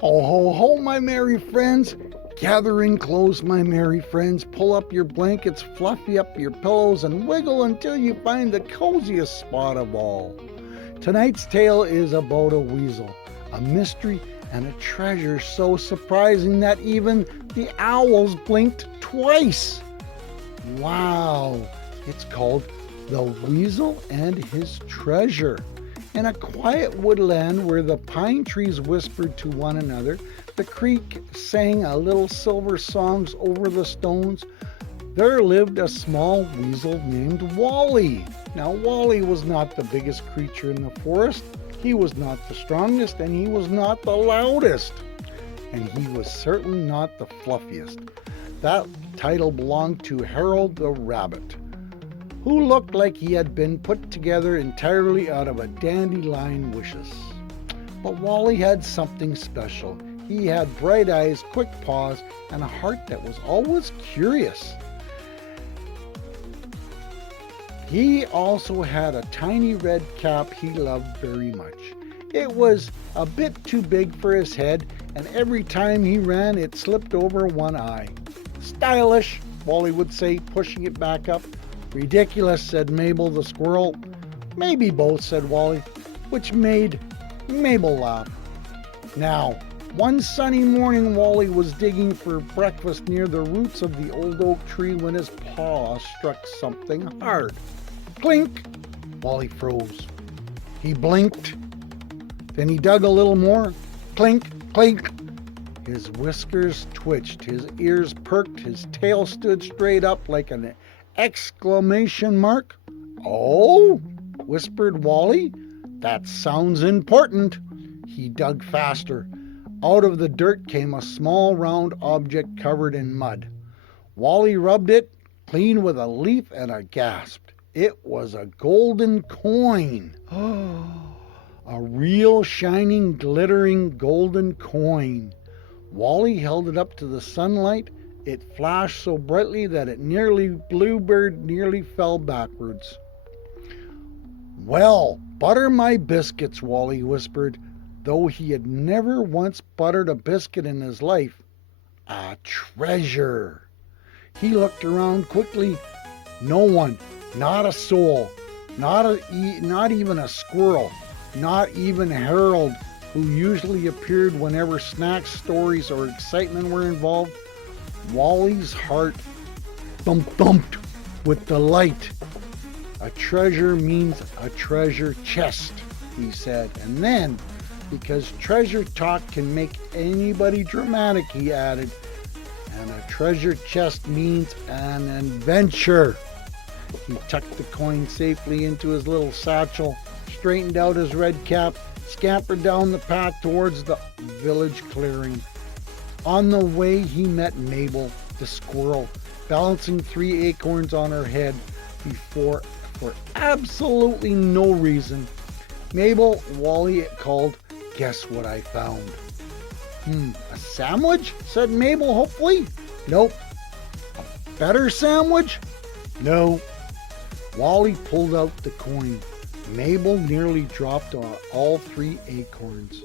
Ho, ho, ho, my merry friends. Gather in close, my merry friends. Pull up your blankets, fluffy up your pillows, and wiggle until you find the coziest spot of all. Tonight's tale is about a weasel, a mystery and a treasure so surprising that even the owls blinked twice. Wow, it's called The Weasel and His Treasure. In a quiet woodland where the pine trees whispered to one another, the creek sang a little silver songs over the stones, there lived a small weasel named Wally. Now, Wally was not the biggest creature in the forest, he was not the strongest, and he was not the loudest. And he was certainly not the fluffiest. That title belonged to Harold the Rabbit, who looked like he had been put together entirely out of a dandelion wishes. But Wally had something special. He had bright eyes, quick paws, and a heart that was always curious. He also had a tiny red cap he loved very much. It was a bit too big for his head, and every time he ran, it slipped over one eye. Stylish, Wally would say, pushing it back up. Ridiculous, said Mabel the squirrel. Maybe both, said Wally, which made Mabel laugh. Now, one sunny morning, Wally was digging for breakfast near the roots of the old oak tree when his paw struck something hard. Clink! Wally froze. He blinked. Then he dug a little more. Clink, clink. His whiskers twitched, his ears perked, his tail stood straight up like an exclamation mark. Oh, whispered Wally. That sounds important. He dug faster. Out of the dirt came a small round object covered in mud. Wally rubbed it clean with a leaf and gasped. It was a golden coin. A real shining, glittering golden coin. Wally held it up to the sunlight. It flashed so brightly that Bluebird nearly fell backwards. Well, butter my biscuits, Wally whispered, though he had never once buttered a biscuit in his life. A treasure. He looked around quickly. No one, not a soul, not even a squirrel, not even Harold, who usually appeared whenever snacks, stories, or excitement were involved. Wally's heart thumped with delight. A treasure means a treasure chest, he said. And then, because treasure talk can make anybody dramatic, he added, and a treasure chest means an adventure. He tucked the coin safely into his little satchel, straightened out his red cap, scampered down the path towards the village clearing. On the way, he met Mabel, the squirrel, balancing 3 acorns on her head for absolutely no reason. Mabel, Wally called, guess what I found? A sandwich? Said Mabel hopefully. Nope. A better sandwich? No. Wally pulled out the coin. Mabel nearly dropped all 3 acorns.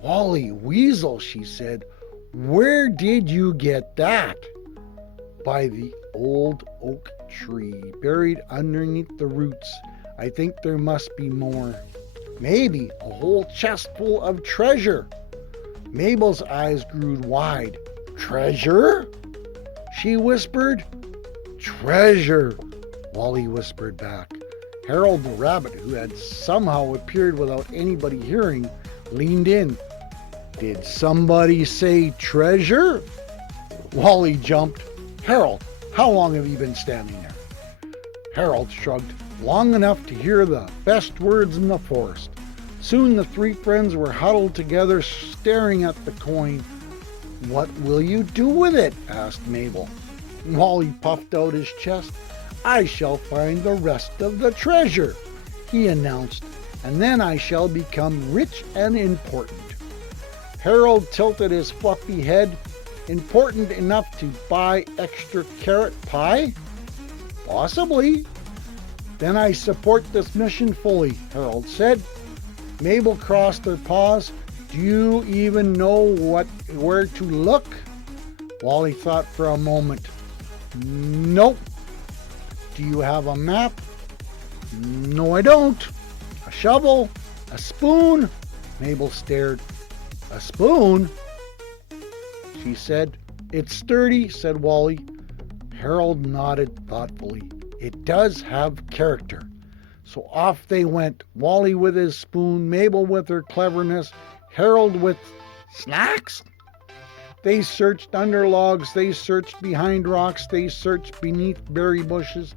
Wally Weasel, she said, where did you get that? By the old oak tree, buried underneath the roots. I think there must be more. Maybe a whole chest full of treasure. Mabel's eyes grew wide. Treasure? She whispered. Treasure, Wally whispered back. Harold the Rabbit, who had somehow appeared without anybody hearing, leaned in. Did somebody say treasure? Wally jumped. Harold, how long have you been standing there? Harold shrugged. Long enough to hear the best words in the forest. Soon the 3 friends were huddled together, staring at the coin. What will you do with it? Asked Mabel. Wally puffed out his chest. I shall find the rest of the treasure, he announced, and then I shall become rich and important. Harold tilted his fluffy head. Important enough to buy extra carrot pie? Possibly. Then I support this mission fully, Harold said. Mabel crossed her paws. Do you even know where to look? Wally thought for a moment. Nope. Do you have a map? No, I don't. A shovel? A spoon? Mabel stared. A spoon? She said. It's sturdy, said Wally. Harold nodded thoughtfully. It does have character. So off they went, Wally with his spoon, Mabel with her cleverness, Harold with snacks. They searched under logs, they searched behind rocks, they searched beneath berry bushes.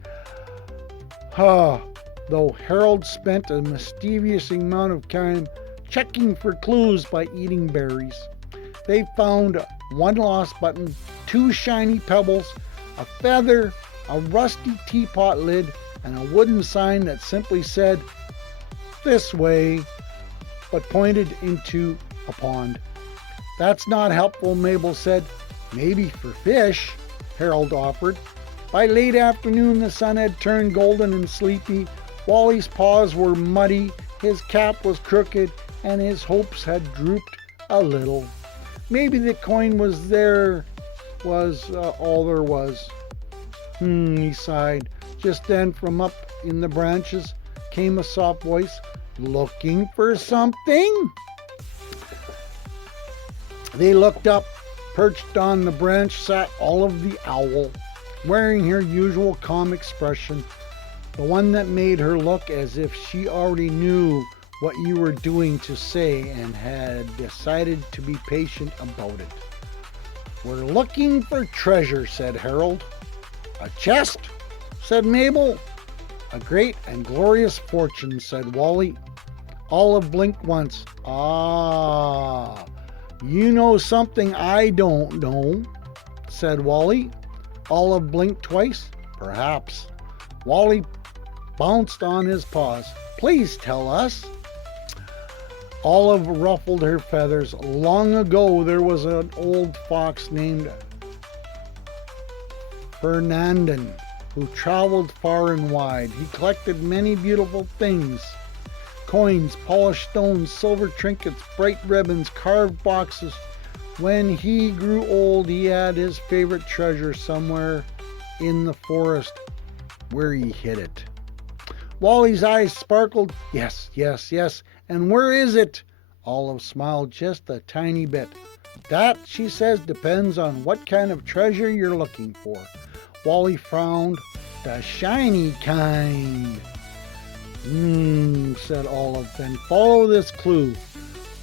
Though Harold spent a mischievous amount of time checking for clues by eating berries. They found one lost button, 2 shiny pebbles, a feather, a rusty teapot lid, and a wooden sign that simply said, "This way," but pointed into a pond. That's not helpful, Mabel said. Maybe for fish, Harold offered. By late afternoon, the sun had turned golden and sleepy. Wally's paws were muddy, his cap was crooked, and his hopes had drooped a little. Maybe the coin was all there was. He sighed. Just then, from up in the branches, came a soft voice. Looking for something? They looked up. Perched on the branch sat Olive the owl, wearing her usual calm expression, the one that made her look as if she already knew what you were doing to say and had decided to be patient about it. We're looking for treasure, said Harold. A chest? Said Mabel. A great and glorious fortune, said Wally. Olive blinked once. Ah, you know something I don't know, said Wally. Olive blinked twice. Perhaps. Wally bounced on his paws. Please tell us. Olive ruffled her feathers. Long ago there was an old fox named Fernandin who traveled far and wide. He collected many beautiful things. Coins, polished stones, silver trinkets, bright ribbons, carved boxes. When he grew old, he had his favorite treasure somewhere in the forest where he hid it. Wally's eyes sparkled. Yes, yes, yes. And where is it? Olive smiled just a tiny bit. That, she says, depends on what kind of treasure you're looking for. Wally frowned. The shiny kind. Said Olive. Then follow this clue.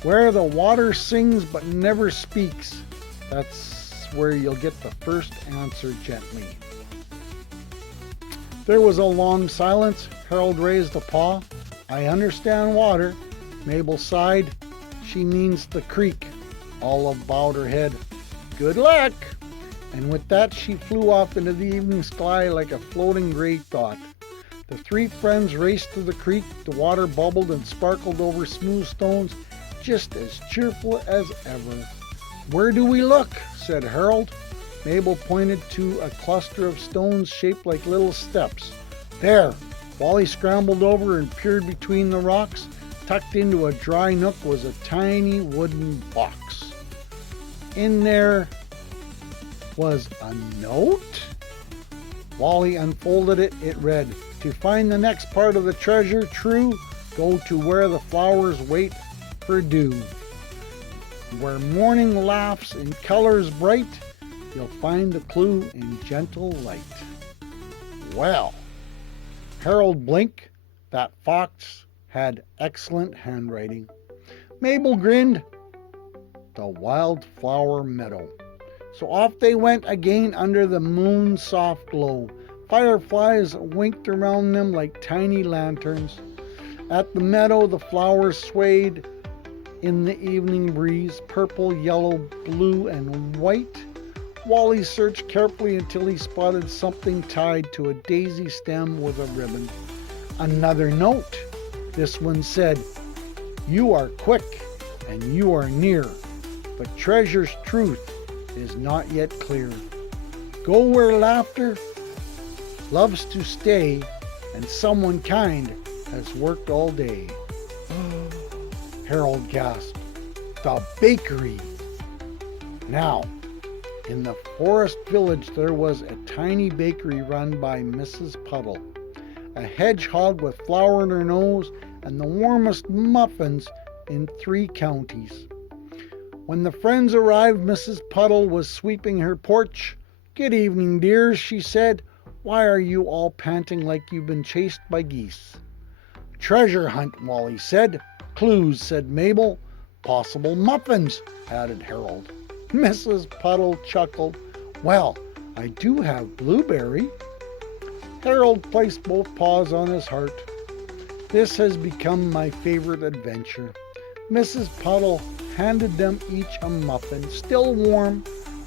Where the water sings but never speaks. That's where you'll get the first answer gently. There was a long silence. Harold raised a paw. I understand water. Mabel sighed. She means the creek. Olive bowed her head. Good luck. And with that she flew off into the evening sky like a floating gray thought. The 3 friends raced to the creek. The water bubbled and sparkled over smooth stones, just as cheerful as ever. Where do we look? Said Harold. Mabel pointed to a cluster of stones shaped like little steps. There! Wally scrambled over and peered between the rocks. Tucked into a dry nook was a tiny wooden box. In there was a note? Wally unfolded it. It read, to find the next part of the treasure true, go to where the flowers wait for dew. Where morning laughs in colors bright, you'll find the clue in gentle light. Well, Harold blinked. That fox had excellent handwriting. Mabel grinned. The wildflower meadow. So off they went again under the moon's soft glow. Fireflies winked around them like tiny lanterns. At the meadow, the flowers swayed in the evening breeze, purple, yellow, blue, and white. Wally searched carefully until he spotted something tied to a daisy stem with a ribbon. Another note. This one said, you are quick and you are near, but treasure's truth is not yet clear. Go where laughter loves to stay, and someone kind has worked all day. Harold gasped. the bakery. Now, in the forest village there was a tiny bakery run by Mrs. Puddle, a hedgehog with flour in her nose and the warmest muffins in 3 counties. When the friends arrived, Mrs. Puddle was sweeping her porch. "Good evening, dears," she said. "Why are you all panting like you've been chased by geese?" "Treasure hunt," Wally said. "Clues," said Mabel. "Possible muffins," added Harold. Mrs. Puddle chuckled. "Well, I do have blueberry." Harold placed both paws on his heart. "This has become my favorite adventure." Mrs. Puddle handed them each a muffin, still warm.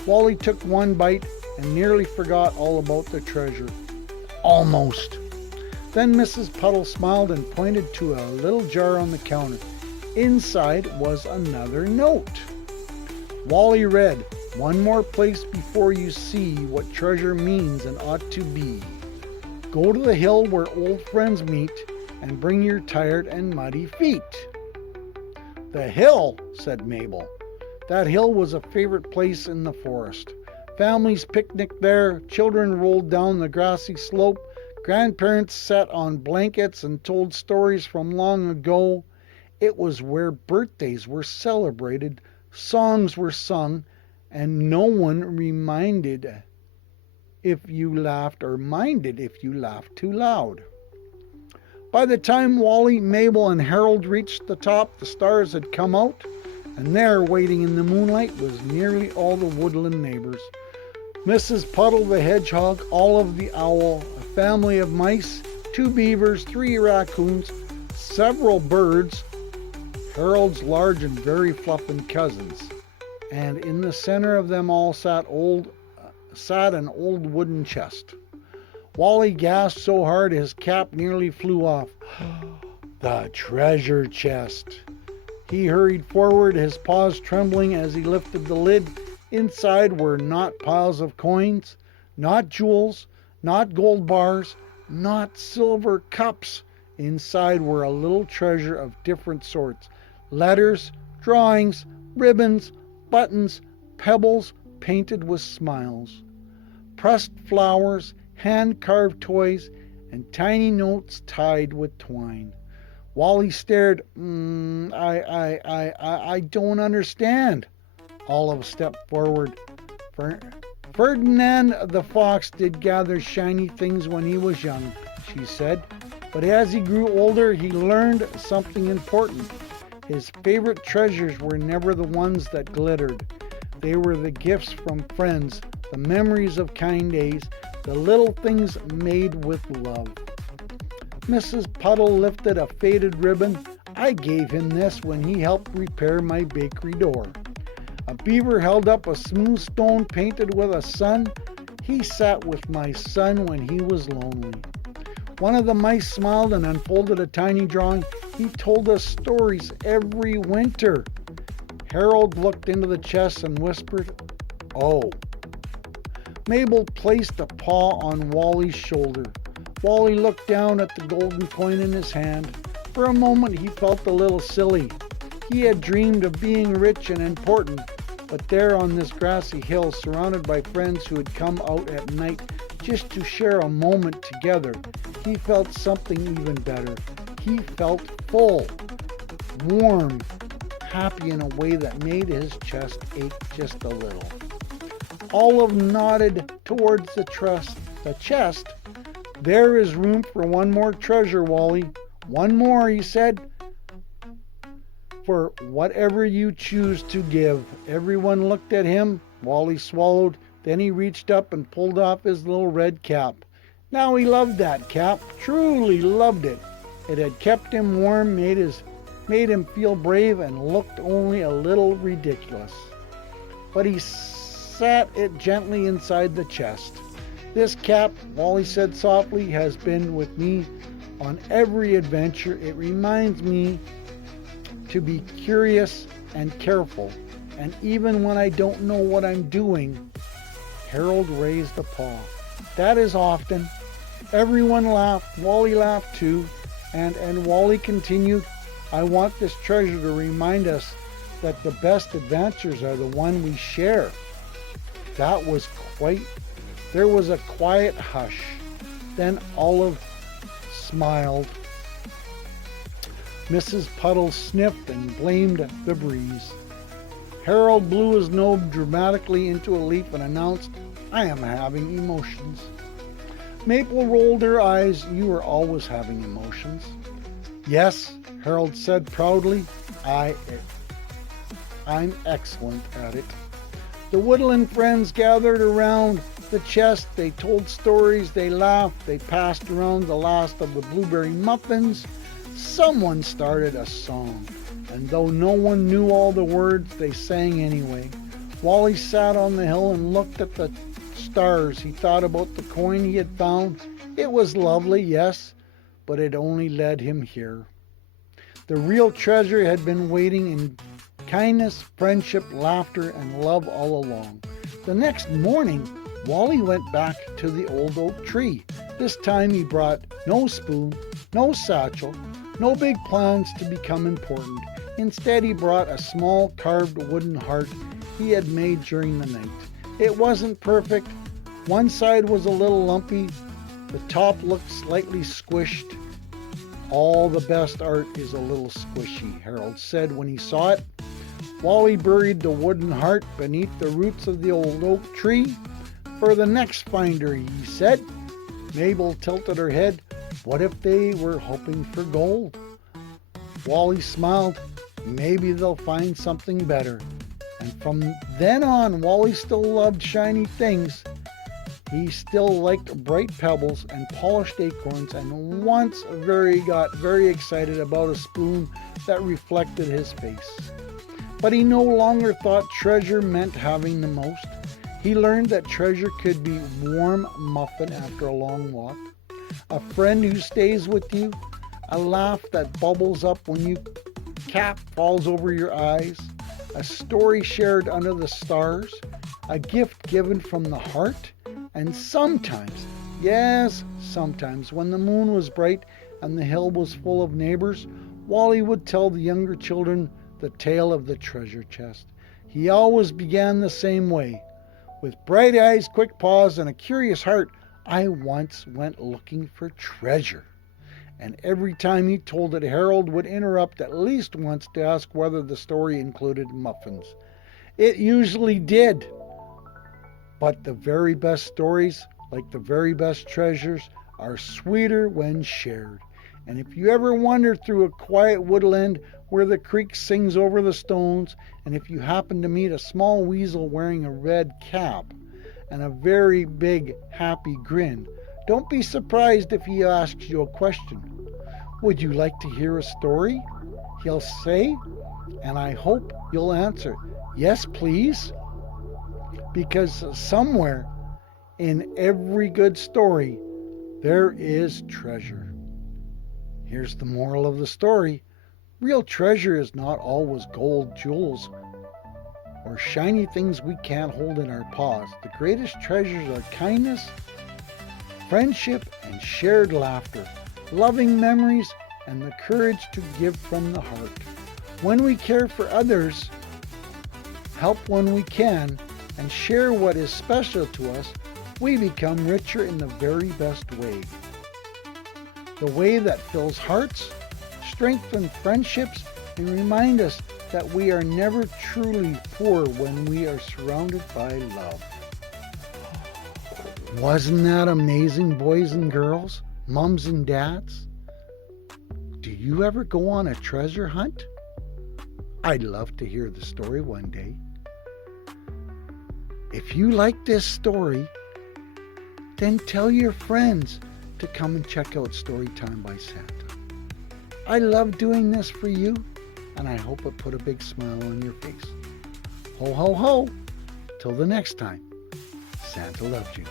Wally took one bite and nearly forgot all about the treasure. Almost. Then Mrs. Puddle smiled and pointed to a little jar on the counter. Inside was another note. Wally read, "One more place before you see what treasure means and ought to be. Go to the hill where old friends meet and bring your tired and muddy feet." "The hill," said Mabel. That hill was a favorite place in the forest. Families picnicked there, children rolled down the grassy slope, grandparents sat on blankets and told stories from long ago. It was where birthdays were celebrated, songs were sung, and no one reminded if you laughed or minded if you laughed too loud. By the time Wally, Mabel, and Harold reached the top, the stars had come out, and there, waiting in the moonlight, was nearly all the woodland neighbors. Mrs. Puddle the hedgehog, Olive the owl, a family of mice, 2 beavers, 3 raccoons, several birds, Harold's large and very fluffy cousins, and in the center of them all sat an old wooden chest. Wally gasped so hard his cap nearly flew off. The treasure chest. He hurried forward, his paws trembling as he lifted the lid. Inside were not piles of coins, not jewels, not gold bars, not silver cups. Inside were a little treasure of different sorts. Letters, drawings, ribbons, buttons, pebbles painted with smiles, pressed flowers, hand-carved toys, and tiny notes tied with twine. Wally stared. I don't understand." Olive stepped forward. "Ferdinand the fox did gather shiny things when he was young," she said. "But as he grew older, he learned something important. His favorite treasures were never the ones that glittered. They were the gifts from friends, the memories of kind days, the little things made with love." Mrs. Puddle lifted a faded ribbon. "I gave him this when he helped repair my bakery door." A beaver held up a smooth stone painted with a sun. "He sat with my son when he was lonely." One of the mice smiled and unfolded a tiny drawing. "He told us stories every winter." Harold looked into the chest and whispered, "Oh." Mabel placed a paw on Wally's shoulder. Wally looked down at the golden coin in his hand. For a moment he felt a little silly. He had dreamed of being rich and important, but there on this grassy hill, surrounded by friends who had come out at night just to share a moment together, he felt something even better. He felt full, warm, happy in a way that made his chest ache just a little. Olive nodded towards the chest. "There is room for one more treasure, Wally. One more," he said, "for whatever you choose to give." Everyone looked at him. Wally swallowed. Then he reached up and pulled off his little red cap. Now he loved that cap, truly loved it. It had kept him warm, made him feel brave, and looked only a little ridiculous. But he sat it gently inside the chest. "This cap," Wally said softly, "has been with me on every adventure. It reminds me to be curious and careful, and even when I don't know what I'm doing." Harold raised a paw. "That is often." Everyone laughed. Wally laughed too. And Wally continued, "I want this treasure to remind us that the best adventures are the one we share. That was quite. There was a quiet hush. Then Olive smiled. Mrs. Puddle sniffed and blamed the breeze. Harold blew his nose dramatically into a leaf and announced, "I am having emotions." Maple rolled her eyes. "You are always having emotions." "Yes," Harold said proudly, I'm excellent at it." The woodland friends gathered around the chest. They told stories, they laughed, they passed around the last of the blueberry muffins. Someone started a song, and though no one knew all the words, they sang anyway. Wally sat on the hill and looked at the stars. He thought about the coin he had found. It was lovely, yes, but it only led him here. The real treasure had been waiting in kindness, friendship, laughter, and love all along. The next morning, Wally went back to the old oak tree. This time he brought no spoon, no satchel, no big plans to become important. Instead, he brought a small carved wooden heart he had made during the night. It wasn't perfect. One side was a little lumpy. The top looked slightly squished. "All the best art is a little squishy," Harold said when he saw it. Wally buried the wooden heart beneath the roots of the old oak tree. "For the next finder," he said. Mabel tilted her head. "What if they were hoping for gold?" Wally smiled. "Maybe they'll find something better." And from then on, Wally still loved shiny things. He still liked bright pebbles and polished acorns, and once got very excited about a spoon that reflected his face. But he no longer thought treasure meant having the most. He learned that treasure could be warm muffin after a long walk, a friend who stays with you, a laugh that bubbles up when your cap falls over your eyes, a story shared under the stars, a gift given from the heart, and sometimes, yes, sometimes, when the moon was bright and the hill was full of neighbors, Wally would tell the younger children the tale of the treasure chest. He always began the same way. "With bright eyes, quick paws, and a curious heart, I once went looking for treasure." And every time he told it, Harold would interrupt at least once to ask whether the story included muffins. It usually did. But the very best stories, like the very best treasures, are sweeter when shared. And if you ever wander through a quiet woodland where the creek sings over the stones, and if you happen to meet a small weasel wearing a red cap and a very big happy grin, don't be surprised if he asks you a question. "Would you like to hear a story?" he'll say, and I hope you'll answer, "Yes, please." Because somewhere in every good story, there is treasure. Here's the moral of the story. Real treasure is not always gold, jewels, or shiny things we can't hold in our paws. The greatest treasures are kindness, friendship, and shared laughter, loving memories, and the courage to give from the heart. When we care for others, help when we can, and share what is special to us, we become richer in the very best way. The way that fills hearts, strengthens friendships, and remind us that we are never truly poor when we are surrounded by love. Wasn't that amazing, boys and girls, mums and dads? Do you ever go on a treasure hunt? I'd love to hear the story one day. If you like this story, then tell your friends to come and check out Storytime by Santa. I love doing this for you, and I hope it put a big smile on your face. Ho, ho, ho! Till the next time, Santa loves you.